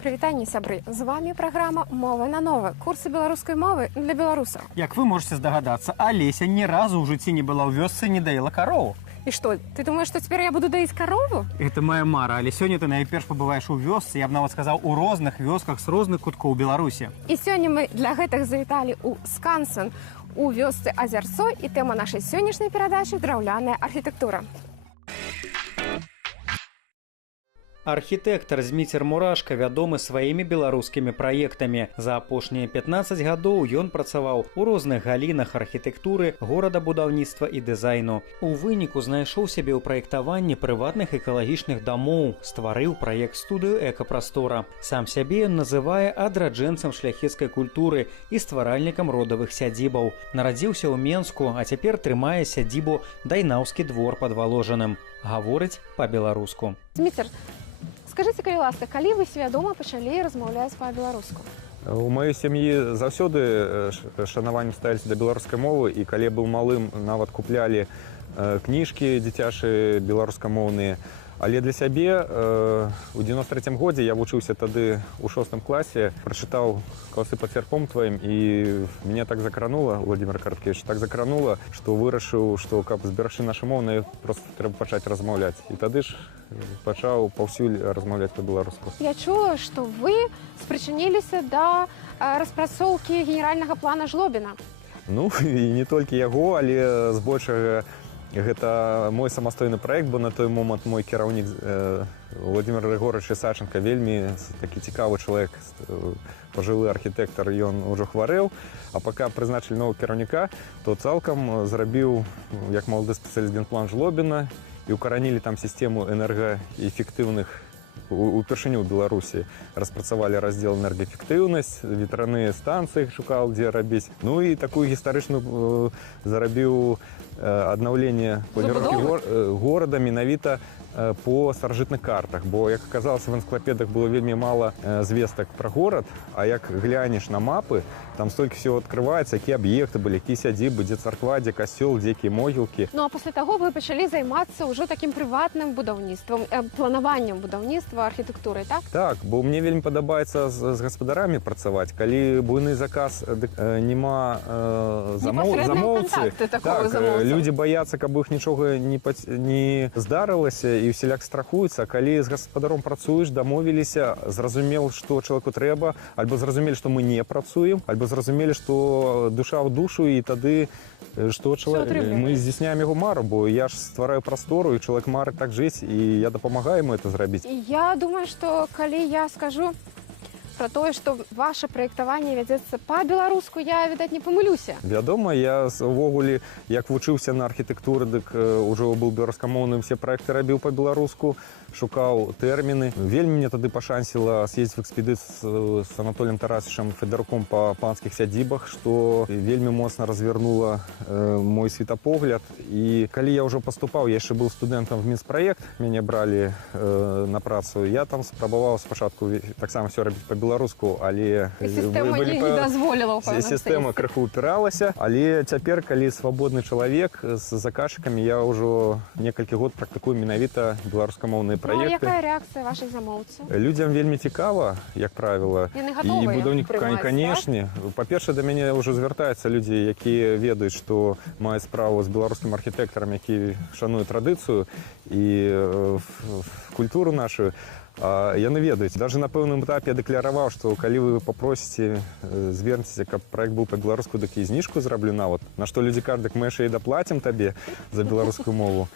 Прывітанне, сябры! З вами праграма «Мова на нове» – курсы беларускай мовы для беларусаў. Як вы можете здагадацца, Алеся ні разу ў жыцці не была ў вёсцы, не даіла карову. І што, ты думаеш, што цяпер я буду даіць карову? Это моя мара, але сёння ты найперш пабываеш у вёсцы, я б нават сказаў, у розных вёсках з розных куткоў Беларусі. І сёння мы для гэтых завіталі ў Скансен, у вёсцы Азярцо, і тэма нашай сённяшняй перадачы – драўляная архітэктура. Архітэктар Зміцер Мурашка вядомы сваімі беларускімі праектамі. За апошнія 15 гадоў ён працаваў у розных галінах архітэктуры, горадабудаўніцтва і дызайну. У выніку знайшоў сябе ў праектаванні прыватных экалагічных дамоў, стварыў праект-студыю «Экапрастора». Сам сябе ён называе адраджэнцам шляхецкай культуры і стваральнікам родавых сядзібаў. Нарадзіўся ў Менску, а цяпер трымае сядзібу Дайнаўскі двор пад Валожаным. Гаворыць па-беларуску. Зміцер, скажыце, калі ласка, калі вы свядома пачалі размаўляць па-беларуску? У маёй сям'і заўсёды шанаваннем ставіліся да беларускай мовы, і калі я быў малым, нават куплялі кніжкі дзіцячыя беларускамоўныя. Але для сябе у 93-м годзе я вучыўся тады ў 6 класе, прачытаў «Каласы пад сярпом тваім», і мяне так закранула, Владимир Караткевич, так закранула, што вырашыў, што каб зберагчы нашу мову, проста трэба пачаць размаўляць. І тады ж пачаў паўсюль размаўляць па-беларуску. Я чула, што вы спрычыніліся да распрацоўкі генеральнага плана Жлобіна. Ну, і не толькі яго, але збольшага гэта мой самастойны праект, бо на той момант мой кіраўнік Владимир Григорович Саченко вельмі такі цікавы чалавек, пажылы архітэктар, ён ужо хварэў, а пака прызначылі нового кіраўніка, то цалкам зрабіў як малады спецыяліст генплан Жлобіна і укаранілі там сістэму энергаэфектыўных. Упершыню ў Беларусі распрацавалі раздзел энергаэфектыўнасць, ветраныя станцыі шукаў, дзе рабіць. Ну і такую гістарычную зарабіў аднаўленне планіроўкі горада менавіта по старажытных картах, бо, як аказалася, в энцыклапедах было вельмі мала звестак пра горад, а як глянеш на мапы, там столькі всего открываецца, якія аб'екты былі, якія сядзібы, дзе царква, дзе касцёл, дзе якія могілкі. Ну а пасля таго вы пачалі займацца ўжо такім прыватным будаўніцтвам, планаваннем будаўніцтва архітэктурай, так? Так, бо мне вельмі падабаецца з гаспадарамі працаваць. Калі буйны заказ, няма замоўцы, людзі баяцца, каб іх нічога не здарылася, і ўсяляк страхуюцца. Калі з гаспадаром працуеш, дамовіліся, зразумел, што чалавеку трэба, альбо зразумелі, што мы не працуем, альбо зразумелі, што душа ў душу, і тады што мы здзяйсняем яго мару, бо я ж ствараю прастору, і чалавек мары так жыць, і я дапамагаю ему это зрабіць. Я думаю, што калі я скажу пра тое, што ваше праектаванне вядзецца па-беларуску, я, відаць, не памылюся. Вядома, я увогуле, як вучыўся на архітэктуры, дык ужо быў беларускамоўным, все праекты рабіў па-беларуску, шукаў тэрміны. Вельмі мне тады пашанціла з'ездзіць в экспедыцыю з Анатоліем Тарасовичем Федаруком па панскіх сядзібах, што вельмі моцна развернула мой светапогляд. І калі я ўжо паступаў, я яшчэ быў студэнтам в Мінспраект, мяне бралі на працу, я там спрабаваў спачатку таксама все рабіць па-беларуску, але сістэма не дазволіла. Сістэма крыху упіралася, але цяпер, калі свабодны чалавек з заказчыкамі, я ўжо некалькі год практыкую менавіта беларускамоўныя проекты. Ну, а якая рэакцыя вашых замоўцаў? Людзям вельмі цікава, як правіла. Яны гатовыя прымаць, канешне. Па-першае, да мяне ўжо звяртаюцца людзі, якія ведаюць, што маюць справу з беларускім архітэктарам, які шануе традыцыю і культуру нашу. Яны ведаюць. Даже на пэўным этапе я дэкляраваў, што калі вы папросіце, зверніцеся, каб праект быў па-беларуску, дык і зніжку зраблю нават. На што людзі кажуць, дык мы яшчэ і даплацім табе за беларускую мову.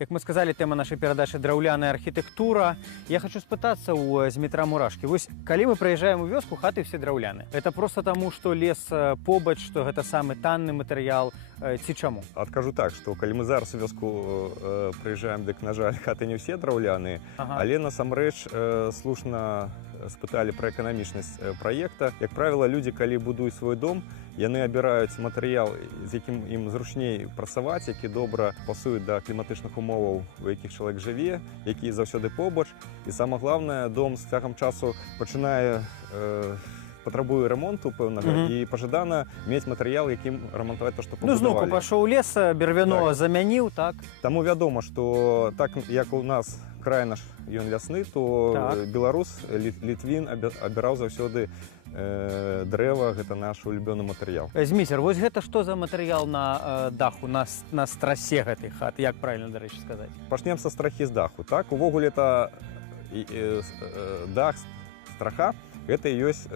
Як мы сказалі, тэма нашай перадачы драўляная архітэктура. Я хочу спытацца ў Змітра Мурашкі. Вось, калі мы прыязджаем у вёску, хаты все драўляныя. Это просто таму, што лес побач, што гэта самы танны матэрыял, ці чаму? Адкажу так, што калі мы зараз у вёску прыязджаем, дык, на жаль, хаты не ўсе драўляныя, але насамрэч слушна спыталі пра эканамічнасць праекта. Як правіла, людзі, калі будуюць свой дом, яны абіраюць матэрыял, з якім ім зручней працаваць, які добра пасуе да кліматычных умоваў, у якіх чалавек жыве, які заўсёды побач. І самае галоўнае, дом з цягам часу пачынае патрабуе ремонту пэўнага, і пажадана мець матэрыял, якім рамантаваць то, што пабудавалі. Ну, зноўку пашоў лес, бервяно замяніў, так? Таму вядома, што так, як у нас край наш ён лясны, то беларус, літвін абіраў заўсёды дрэва, гэта наш улюбёны матэрыял. Зміцер, вось гэта што за матэрыял на даху, на страсе гэтай хаты, як правільна, дарэчы, сказаць? Пачнем са страхі з даху, так? Увогуле, это дах, страха, гэта і ёсць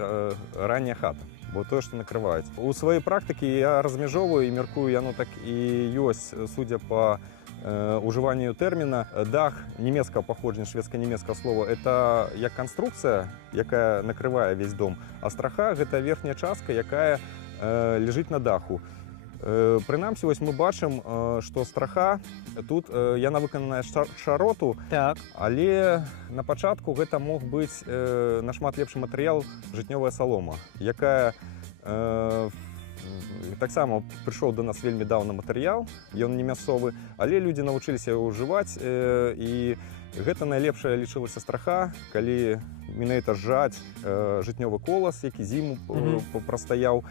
ранняя хата, бо тое, што накрываюць. У сваёй практыкі я размяжоўваю і мяркую, яно так і ёсць, судзя па ужыванню тэрміна. Дах нямецкага паходжання, шведска-нямецкага слова, это як канструкцыя, якая накрывае весь дом, а страха — гэта верхняя частка, якая ляжыць на даху. Прынамсі, вось мы бачым, што страха тут яна выкананая з шароту, але на пачатку гэта мог быць нашмат лепшы матэрыял жытнёвая салома, якая таксама прыйшоў да нас вельмі даўна матэрыял, ён не мясцовы, але людзі навучыліся яго ўжываць, і гэта найлепшая лічылася страха, калі менавіта зжаць жытнёвы колас, які зіму прастаяў,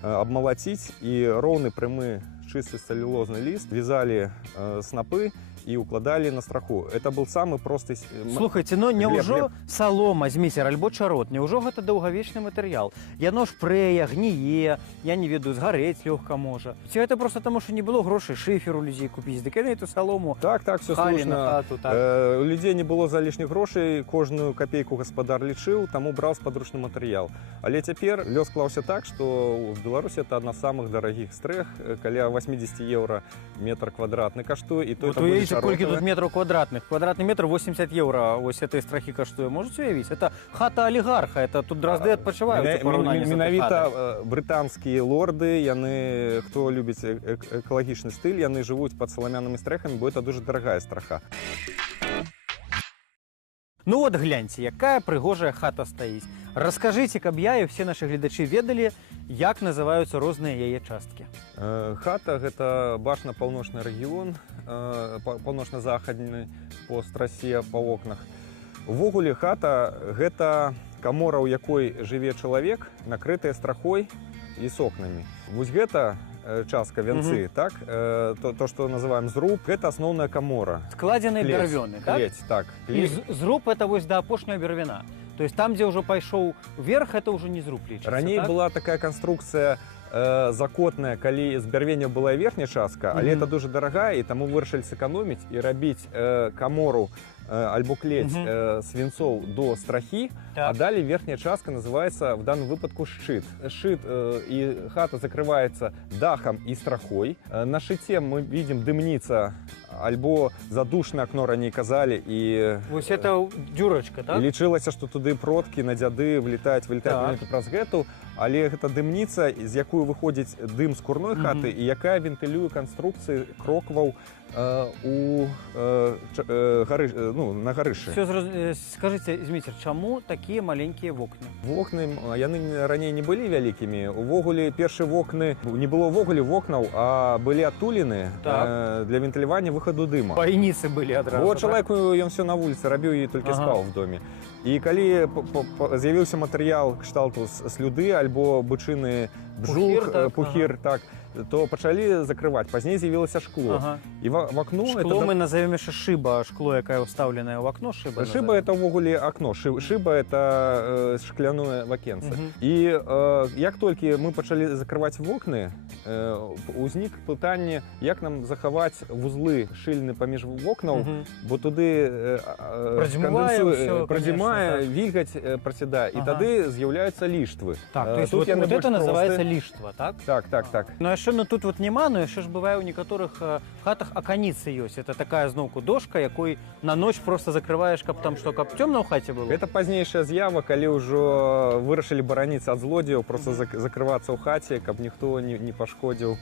абмалаціць і роўны прямы чысты цэлюлозны ліст вязалі снапы і укладалі на страху. Это был самы просты... Слухайце, ну няўжо салома, Зміцер, альбо чарот, няўжо гэта даўгавечны матэрыял? Яно ж прэе, гніе, я не ведаю, згарэць лёгка можа. Ці гэта проста таму, што не было грошай шыфер у людзей купіць, дык яны эту салому так, все слушна. У людзей не было залішніх грошай, кожную капейку гаспадар лічыў, таму браў спадручны матэрыял. Але цяпер лёс клаўся так, што ў Беларусі это адна з самых дарагіх стрэх, каля 80 еўра метр квадратны каштуе, і то это будзе шаротаве. Колькі тут метраў квадратных? Квадратны метр 80 еўра вось этой страхі каштуе. Можаце уявіць? Это хата алігарха, это тут дразды адпачываюць у параўнанні з этой хатай. Менавіта брытанскія лорды, яны, хто любіць экалагічны стыль, яны жывуць пад саламянымі стрэхамі, бо это дуже дарагая страха. Ну от гляньце, якая прыгожая хата стаіць. Раскажыце, каб я і ўсе нашы гледачы ведалі, як называюцца розныя яе часткі. Хата — гэта башна-паўночны рэгіён, паўночна-захадны по страсе, па вокнах. Увогуле хата — гэта камора, у якой жыве чалавек, накрытая страхой і з окнамі. Вось гэта частка, вянцы, так? То, што называем зруб, гэта асноўная камора. Складзеныя бярвёны, так? Клець, так. І зруб — это вось да апошняга бярвяна. То есть там, дзе ўжо пайшоў вверх, это ўжо не зруб лічыцца, раней была такая канструкцыя закотная, калі з бярвення была верхняя частка, але это дуже дарагая, і таму вырашылі сэканоміць і рабіць камору альбо клець свінцоў до страхі, а далей верхняя частка называецца в данном выпадку шчыт. Шчыт і хата закрываецца дахам і страхой. На шчыце мы видим дымніца альбо задушнае акно, раней казалі, і вось это дзюрачка, так? Лічылася, што туды продкі на дзяды вылетаюць праз гэту, але гэта дымніца, з якую выходзіць дым з курной хаты і якая вентылюе канструкцыі крокваў на гарышы. Скажыце, Зміцер, чаму такія маленькія вокны? Вокны, яны раней не былі вялікімі. Увогуле, першыя вокны, не было ўвогуле вокнаў, а былі адтуліны для вентылявання выхаду дыма. Байніцы былі адразу. Бо чалавеку ён все на вуліцы рабіў і толькі спаў в доме. І калі з'явіўся матэрыял кшталту слюды альбо бычыны бжух, пухір, так, то пачалі закрываць. Пазней з'явілася шкло. І в акно... Шкло мы назовем яшчэ шыба, шкло, якая ўстаўленая ў акно, шыба. Шыба — это ўвогуле акно. Шыба — это шкляное вакенца. І як толькі мы пачалі закрываць вокны, узнік пытанне, як нам захаваць вузлы шыльны паміж вокнаў, бо туды прадзімае, вільгаць прасядае, і тады з'яўляюцца ліштвы. Так, то есть вот это называется ліштва, так? Так. Ну яшчэ, ну тут вот няма, но яшчэ ж бывае ў некаторых хатах аканіцы ёсць. Это такая зноўку дошка, якой на ноч просто закрываеш, каб там што, каб цёмна ў хаце было? Это пазнейшая з'ява, калі ўжо вырашылі бараніцца ад злодзеяў, просто закрывацца ў хаце, каб ніхто не пашкодзіў.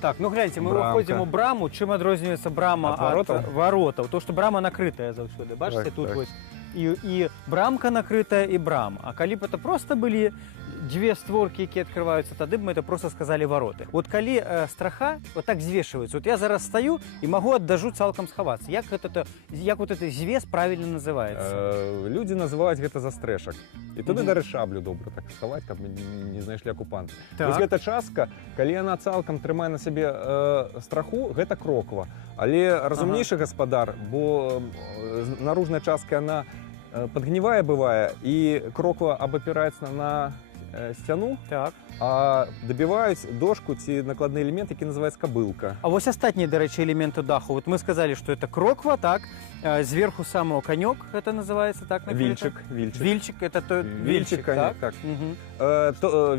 Так, ну гляньте, мы Брамка. выходим у браму. Чым адрозніваецца брама Ад воротаў? воротаў? То, што брама накрытая заўсёды. Бачыце, Так, тут так. вось і брамка накрытая, і брама. А калі б это просто былі дзве створкі, якія адкрываюцца, тады б мы это просто сказалі вароты. Вот калі страха вот так звешиваецца, вот я зараз стаю і магу ад дажджу цалкам схавацца. Як вот это звес правильно называецца? Людзі называюць гэта застрэшак. І туды, Мгм. дарэчы, шаблю добра так схаваць, каб не знайшлі акупанты. Так. Вось гэта частка, калі яна цалкам трымае на сябе страху, гэта кроква. Але разумнейшы гаспадар, бо наружная частка, яна падгнівае бывае, і кроква абапіраецца на сцяну, Так. а дабіваюць дошку ці накладны элемент, які называецца кабылка. А вось астатнія, дарэчы, элементы даху. Вот мы сказали, что это кроква, так? Зверху самого конек, это называется так? Вільчык. Вільчик, это то Вільчык, так? так. Мгм.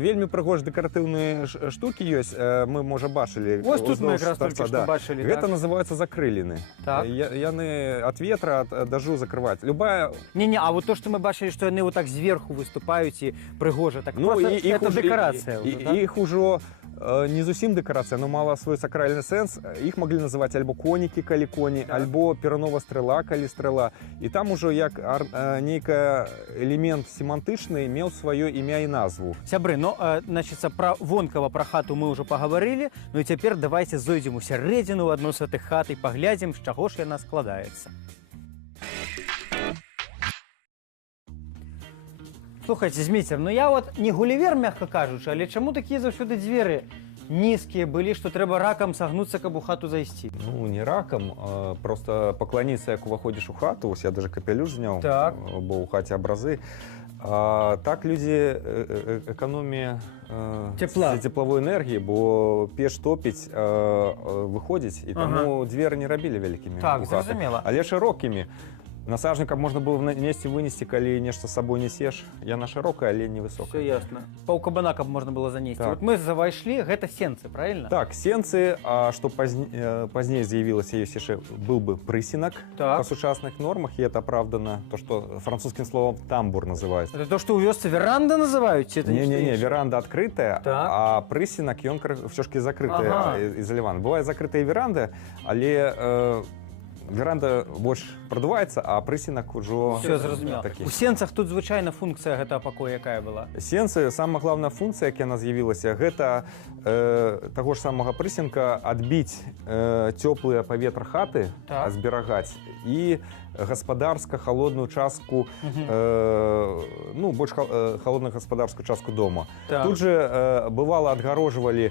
Вельмі прыгожыя дэкаратыўныя штукі ёсць, мы, можа, бачылі. Вось тут мы уздоўж якраз толькі тарца, што бачылі. Гэта так? называюцца закрыліны. Так. Яны ад ветра, ад дажджу закрываць. Любая... Не-не, а вот то, что мы бачили, что они вот так сверху выступают и прыгожа, так просто это декорация уже, да? Іх ужо не зусім дэкарацыя, но мала свой сакральны сэнс. Іх маглі называць альбо конікі, калі коні, Так. альбо перанова стрыла, калі стрыла. І там ужо як нейкі элемент семантычны меў сваё імя і назву. Сябры, ну, значит, про вонкава, про хату мы уже поговорили, ну и теперь давайте зойдем у сярэдзіну в одну з гэтых хат и поглядзім, з чаго ж яна складаецца. Слухайте, Зміцер, ну я вот не гулівер, мягко кажучи, але чаму такія заўсёды дзверы нізкія былі, што трэба ракам сагнуцца, каб у хату зайсці? Ну, не раком, просто поклониться, як уваходишь у хату. Ось я даже капелюш знял, Так. бо у хаті образи. Так люди экономія Тепла. теплової енергії, бо печ топить, виходить, і тому двері не робили великими. Так, у хати, зрозуміло. але широкими. Насажникам можна було внести вынести, коли нечто з собою несеш. Яна широкая, але не висока. Все ясно. Паўкабана, каб можна было занесці. Так. Вот мы завайшлі, гэта сенцы, правильно? Так, сенцы, а что позднее з'явилось, есть еще был бы прысінак Так. по сучасных нормах, и это оправдано, то, что французским словом тамбур называется. Это то, что у вёсцы веранда называют? Ці это нешта Не-не-не, іншае? веранда открытая, Так. а прысінак, ён все-таки закрытая, Ага. изолирован. Бывают закрытые веранды, але веранда больше продувается, а прысінак ужо Все зразумела. такі. У сенцах тут звычайна функція гэтага пакоя якая была? Сенцы, самая главная функция, як яна з'явілася, гэта таго ж самага прысенка адбіць цёплыя паветра хаты, Так. зберагаць, і гаспадарска халодную частку, ну, больш халодную гаспадарскую частку дома. Так. Тут же бывала адгароджвалі,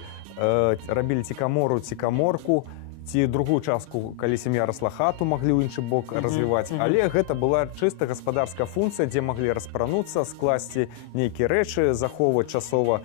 рабілі ці камору, ці каморку, ці другую частку, калі сям'я расла, хату маглі ў іншы бок развіваць. Але гэта была чыста гаспадарская функцыя, дзе маглі распрануцца, скласці нейкія рэчы, захоўваць часова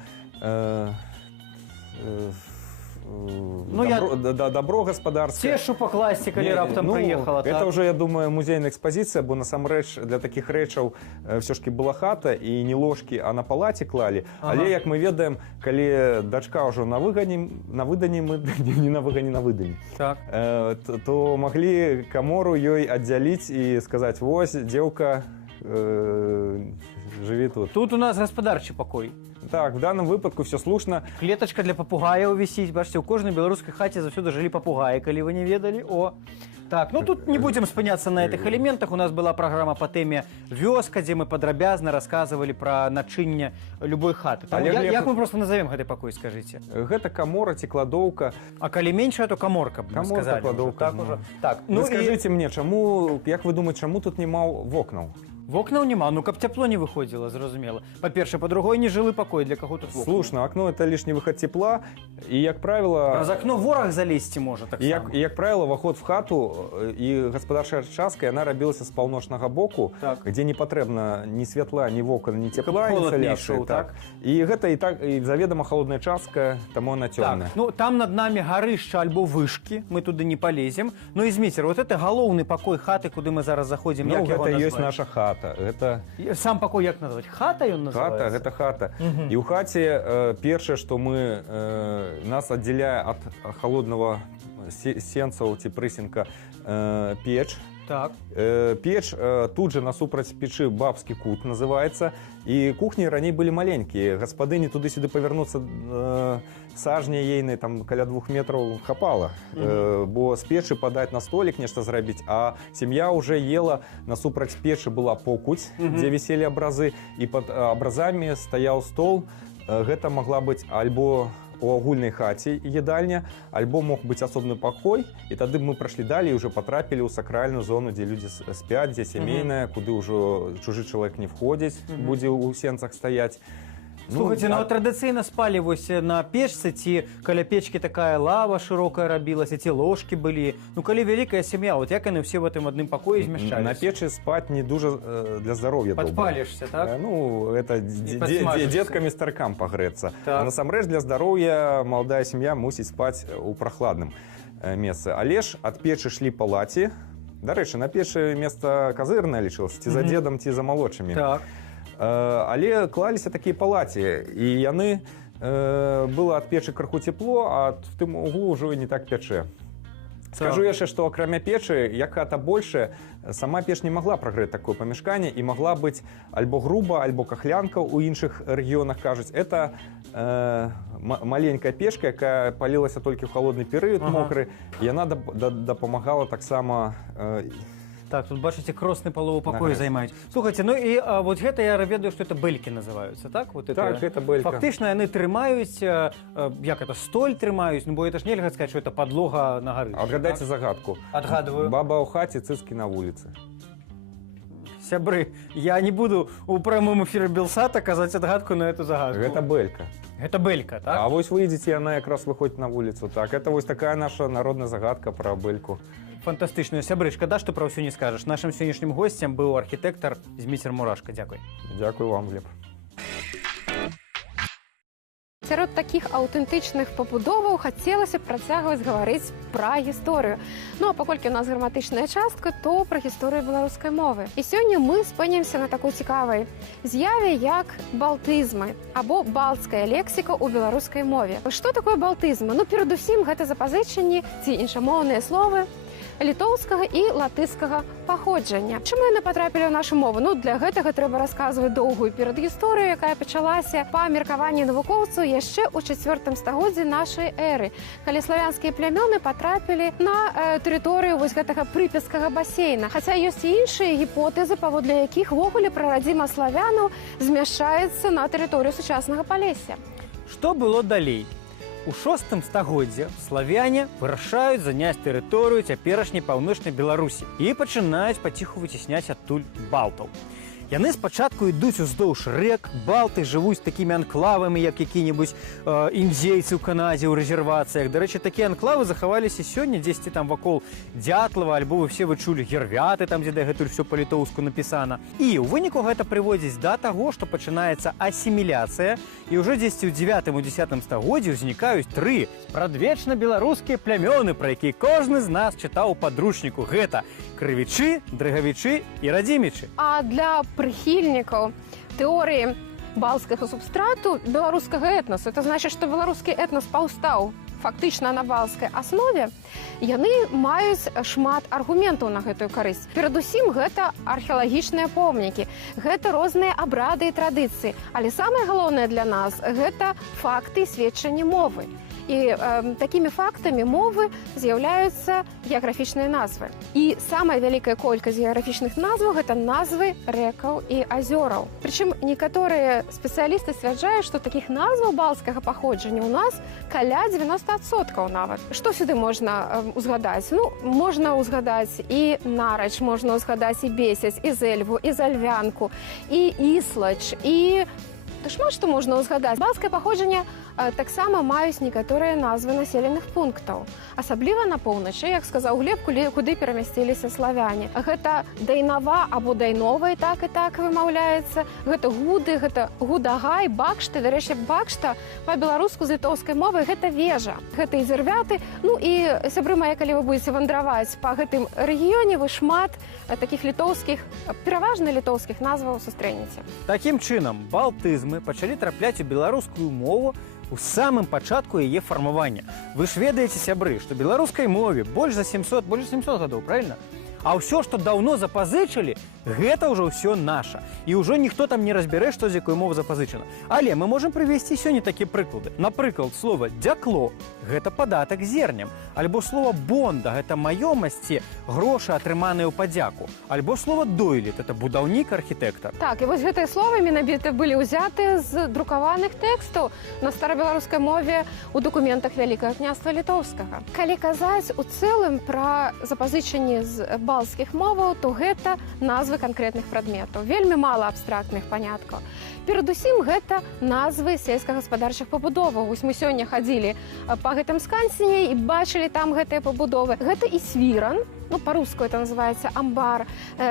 добро гаспадарскае. Цешу пакласці, калі раптам прыехала. Это так? уже, я думаю, музейная экспозиция, бо насамрэч для таких рэчаў все ж таки была хата, і не ложки, а на палаце клалі. Але, як мы ведаем, калі дачка ўжо на выданні, мы не на выгані, на выданні, Так. то маглі камору ёй аддзяліць і сказаць: вось, дзеўка, жыві тут. Тут у нас гаспадарчы пакой. Так, в данном выпадку все слушно. Клетачка для папугаяў вісіць. Бачыце, у кожнай беларускай хаце заўсёды жылі папугаі, калі вы не ведалі. О. Так, ну тут не будем спыняться на этих элементах. У нас была программа по теме «Вёска», где мы подробязно рассказывали про начинне любой хаты. Там, як мы просто назовем гэты пакой, скажите? Гэта камора ці кладоўка. А калі меньшая, то каморка, б мы Каморка, сказали. кладоўка. Так, уже. Так, Ну, скажите мне, чаму, як вы думаете, чаму тут нема вокнаў? Вокнаў нема, ну каб цяпло не выходзіла, зразумела. Па-першае, па-другое, не жылы пакой, для каго тут вокны? Слушно, окно — это лишний выход тепла, и, як правило... Праз окно вораг залезці можа, так само. І, як правило, ваход в хату і гаспадарчая частка, яна рабілася з паўночнага боку, Так. где не патрэбна ні святла, ні вокон, ні тепла, Каб холад не інсаляцыі. ішоў, так? І гэта і так, і заведома холодная частка, таму она Так, цёмная. ну там над нами гарышча альбо вышки, мы туды не полезем. Ну і Зміцер, вот это галоўны пакой хаты, куды мы зараз заходзім, Ну, як яго гэта назваць? ёсць наша хата. Гэта Сам пакой як назваць? Хата ён называецца? хата, гэта хата. І ў хаце першае, што мы нас аддзяляе ад холодного сенцаў ці прысенка, печ. Так. Печь тут же насупраць печы бабскі кут называется. І кухні раней былі маленькія. Гаспадыні туды-сюды павярнуцца сажня ейнай там каля 2 метраў хапала. Бо з печы падаць на столік нешта зрабіць, а сям'я уже ела, насупраць печы была покуць, дзе віселі абразы, і пад абразамі стаяў стол. Гэта могла быць альбо у агульнай хаце едальня, альбо мог быць асобны пакой, і тады мы прайшлі далей і ўжо патрапілі ў сакральную зону, дзе людзі спяць, дзе сямейная, куды ўжо чужы чалавек не входзіць, будзе ў сенцах стаяць. Слухайте, ну традыцыйна спалі вось на печцы, ці каля печкі такая лава шырокая рабілася, ці ложкі былі. Ну калі вялікая сям'я, вот як яны ўсе в этом адным пакоі змяшчаліся? На печы спаць не дужа для здароўя добра. Падпалішся, так? Ну, это дзеткамі старкам пагрэцца. А насамрэч для здароўя маладая сям'я мусіць спаць у прахладным месцы. Але ж ад печы шлі палаці. Дарэчы, на печы месца казырнае лічылася, ці за дзедам, ці за малодшымі. Так. Але клаліся такія палаці, і яны было ад печы крыху цепло, а в тым углу ўжо не так пячэ. Скажу яшчэ, што акрамя печы, як хата большая, сама печ не магла прагрэць такое памяшканне і магла быць альбо груба, альбо кахлянка ў іншых рэгіёнах кажуць. Это маленькая печка, якая палілася толькі ў халодны перыяд мокры, і яна дапамагала таксама. Так, тут бачыце, кросны паловы пакоі займаюць. Слухайце, ну і вот гэта я ведаю, што это бэлькі называюцца, так? Вот так, гэта бэлька. Фактычна яны трымаюць, як это, столь трымаюць, ну бо это ж нельга сказаць, што это падлога на гары. Адгадайце загадку. Адгадваю. Баба ў хаце, цыцкі на вуліцы. Сябры, я не буду у прамым эфіры Белсата казаць адгадку на эту загадку. Гэта бэлька. Гэта бэлька, так? А вось выйдзеце, яна якраз выходзіць на вуліцу. Так, это вось такая наша народная загадка пра бэльку. Фантастычная. Сябры, шкада, што пра ўсё не скажаш. Нашым сённяшнім госцем быў архітэктар Зміцер Мурашка. Дзякуй. Дзякуй вам, Глеб. Сярод такіх аўтэнтычных пабудоваў хацелася працягваць гаварыць пра гісторыю. Ну а паколькі у нас граматычная частка, то пра гісторыю беларускай мовы. І сёння мы спынімся на такой цікавай з'яве, як балтызмы або балцкая лексіка ў беларускай мове. Што такое балтызмы? Ну, перадусім, гэта запазычанні ці іншамоўныя словы літоўскага і латышскага паходжання. Чаму яны патрапілі ў нашу мову? Ну, для гэтага трэба расказваць доўгую перадгісторыю, якая пачалася па меркаванні навукоўцаў яшчэ ў 4 стагоддзі нашай эры, калі славянскія плямёны патрапілі на тэрыторыю вось гэтага прыпяцкага басейна. Хаця ёсць і іншыя гіпотэзы, паводле якіх ввогуле прарадзіма славянаў змяшчаецца на тэрыторыю сучаснага Палесся. Што было далей? У 6 стагоддзі славяне вырашаюць заняць тэрыторыю цяперашняй паўночнай Беларусі і пачынаюць паціху выцісняць адтуль балтаў. Яны спачатку ідуць уздоўж рэк, балты жывуць такімі анклавамі, як які-небудзь індзейцы ў Канадзе ў рэзервацыях. Дарэчы, такія анклавы захаваліся сёння дзесьці там вакол Дятлава, альбо вы все вы чулі Гервяты, там, дзе дагэтуль все па-літоўску напісана. І ў выніку гэта прыводзіць да таго, што пачынаецца асіміляцыя, і ўжо дзесьці ў 9-10 стагоддзі ўзнікаюць 3 спрадвечна беларускія плямёны, пра якія кожны з нас чытаў у падручніку. Гэта крывічы, дрыгавічы і радзімічы. А для прыхільнікаў тэорыі балцкага субстрату беларускага этнасу, это значыць, што беларускі этнас паўстаў фактычна на балцкай аснове, яны маюць шмат аргументаў на гэтую карысць. Перадусім, гэта археалагічныя помнікі, гэта розныя абрады і традыцыі, але самае галоўнае для нас гэта факты і сведчанні мовы. І такімі фактамі мовы з'яўляюцца геаграфічныя назвы. І самая вялікая колькасць геаграфічных назваў гэта назвы рэкаў і азёраў. Прычым некаторыя спецыялісты сцвярджаюць, што такіх назваў балцкага паходжання ў нас каля 90% нават. Што сюды можна узгадаць? Ну, можна ўзгадаць і нарач, можна ўзгадаць і бесяць, і зэльву, і зальвянку, і іслач, і шмат што можна ўзгадаць. Балцкае паходжанне таксама маюць некаторыя назвы населеных пунктаў. Асабліва на поўначы, як сказаў Глеб, куды перамясціліся славяне. Гэта Дайнава або Дайнова, і так вымаўляецца. Гэта Гуды, гэта Гудагай, Бакшты. Дарэчы, Бакшта па-беларуску з літоўскай мовай гэта вежа. Гэта і зірвяты. Ну і, сябры мае, калі вы будзеце вандраваць па гэтым рэгіёне, вы шмат такіх літоўскіх, пераважна літоўскіх назваў сустрэнеце. Такім чынам, балтызмы пачалі трапляць у беларускую мову у самым пачатку яе фармавання. Вы ж ведаеце, сябры, што беларускай мове больш за 700 гадоў, правильно? А ўсё, што даўно запазычылі, гэта ўжо ўсё наша. І ўжо ніхто там не разбярэ, што з якой мовы запазычана. Але мы можам прывесці сёння такія прыклады. Напрыклад, слова «дякло» – гэта падатак зерням. Альбо слова «бонда» – гэта маёмасці, грошы, атрыманыя ў падзяку. Альбо слова «дойлід» – это будаўнік, архітэктар. Так, і вось гэтыя словы менавіта былі ўзяты з друкаваных тэкстаў на старабеларускай мове ў дакументах Вялікага княства Літоўскага. Калі казаць у цэлым пра запазычанні з балцкіх моваў, то гэта назвы канкрэтных прадметаў. Вельмі мала абстрактных паняткаў. Перадусім, гэта назвы сельскагаспадарчых пабудоваў. Вось мы сёння хадзілі па гэтым скансене і бачылі там гэтыя пабудовы. Гэта і свіран, ну, па-руску это называецца амбар.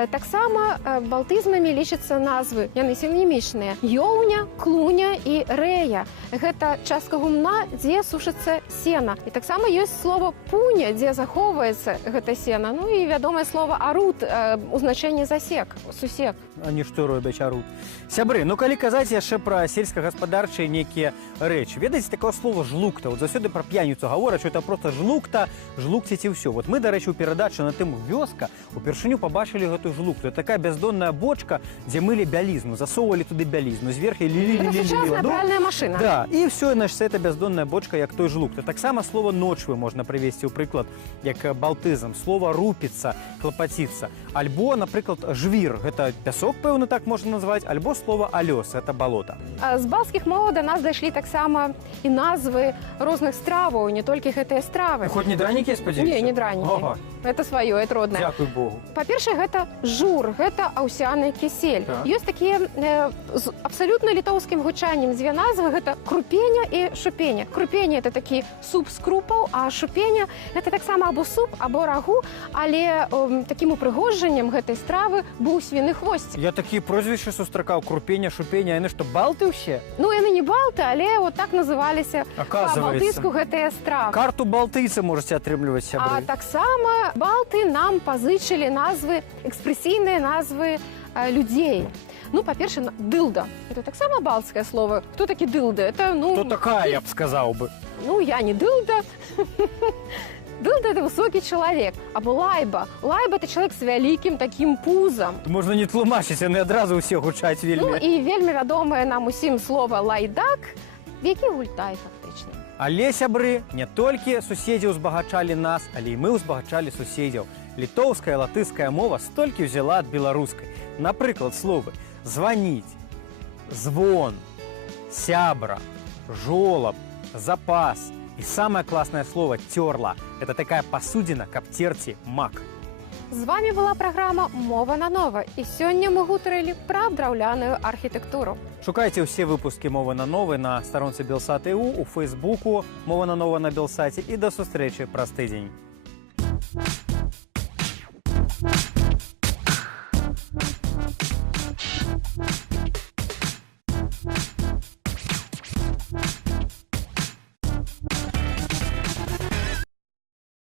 Таксама балтызмамі лічацца назвы, яны синонімічныя. Ёўня, клуня і рэя. Гэта частка гумна, дзе сушыцца сена. І таксама ёсць слова пуня, дзе захоўваецца гэта сена. Ну і вядомае слова арут, у значэнні засек, сусек. Они што робяць, арут. Сябры, ну калі казаць яшчэ пра сельскагаспадарчыя нейкія рэчы. Ведаеце такое слово жлукта? Вот заўсёды пра п'яніцу гавораць, што это проста жлукта, жлукціць і ўсё. Вот мы, дарэчы, у перадачы на тэму «Вёска» упершыню пабачылі гэтую жлукту. Это такая бяздонная бочка, дзе мылі бялізну, засоўвалі туды бялізну, зверху лілі Сучасная пральная машына. Да, і ўсё, значыць, это бяздонная бочка, як той жлукта. Таксама слова «ночвы» можна прывесці ў прыклад, як балтызм. Слова «рупіцца», «хлапаціцца». Альбо, напрыклад, «жвір» – гэта пясок, пэўна, так можна назваць, альбо слова «алёс» – это балота. З балцкіх моваў да нас дайшлі таксама і назвы розных страваў, не толькі гэтыя стравы. Хоть не дранікі, я спадзяюся? Не, не дранікі. Ага. Это сваё, это роднае. Дзякуй Богу. Па-першае, гэта жур, гэта аўсяны кісель. Так. Ёсць такія з абсалютна літоўскім гучаннем дзве назвы, гэта крупеня і шупеня. Крупеня – это такі суп з крупаў, а шупеня – гэта таксама або суп, або рагу, але такім упрыгожаннем гэтай стравы быў свіны хвосцік. Я такія прозвішчы сустракаў: крупеня, шупеня, яны што, балты ўсе? Ну, яны не балты, але вот так называліся Оказывается. па-балтыйску гэтыя стравы. Карту балтыйцы можаце атрымліваць, А сябры. таксама балты нам пазычылі назвы, экспрэсійныя назвы людзей. Ну, па-першае, дылда. Это таксама балтскае слово. Хто такі дылда? Это, ну... Хто такая, я б сказаў бы. Ну, я не дылда. Дылда – это высокі чалавек. Або лайба. Лайба – это чалавек з вялікім такім пузам. Можна не тлумачыць, яны адразу ўсе гучаць Ну, вельмі. і вельмі вядомае нам усім слова лайдак, які гультай фактычна. Але, сябры, не толькі суседзі ўзбагачалі нас, але і мы ўзбагачалі суседзяў. Літоўская, латышская мова столькі ўзяла ад беларускай. Напрыклад, словы «званіць», «звон», «сябра», «жолаб», «запас». І самае класнае слово «цёрла». Это такая пасудзіна, каб церці мак. З вами была праграма «Мова на нова», і сёння мы гутарылі пра драўляную архітэктуру. Шукайце ўсе выпускі «Мовы на новы» на старонцы Белсат.ТУ, у Фейсбуку «Мова на нова» на Белсаце, і да сустрэчы праз тыдзень.